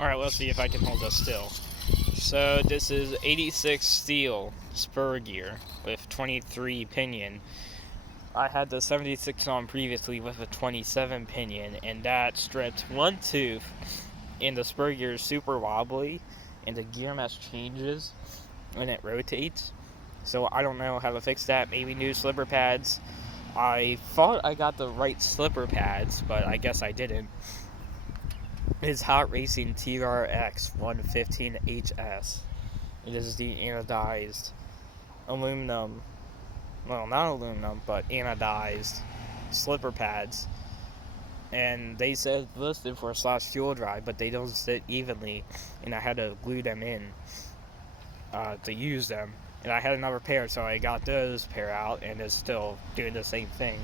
Alright, let's see if I can hold this still. So this is 86 steel spur gear with 23 pinion. I had the 76 on previously with a 27 pinion, and that stripped one tooth, and the spur gear is super wobbly, and the gear mesh changes when it rotates. So I don't know how to fix that. Maybe new slipper pads. I thought I got the right slipper pads, but I guess I didn't. It's Hot Racing TRX 115HS. It is the anodized aluminum, well, not aluminum, but anodized slipper pads. And they said listed for / fuel dry, but they don't sit evenly, and I had to glue them in to use them. And I had another pair, so I got those pair out, and it's still doing the same thing.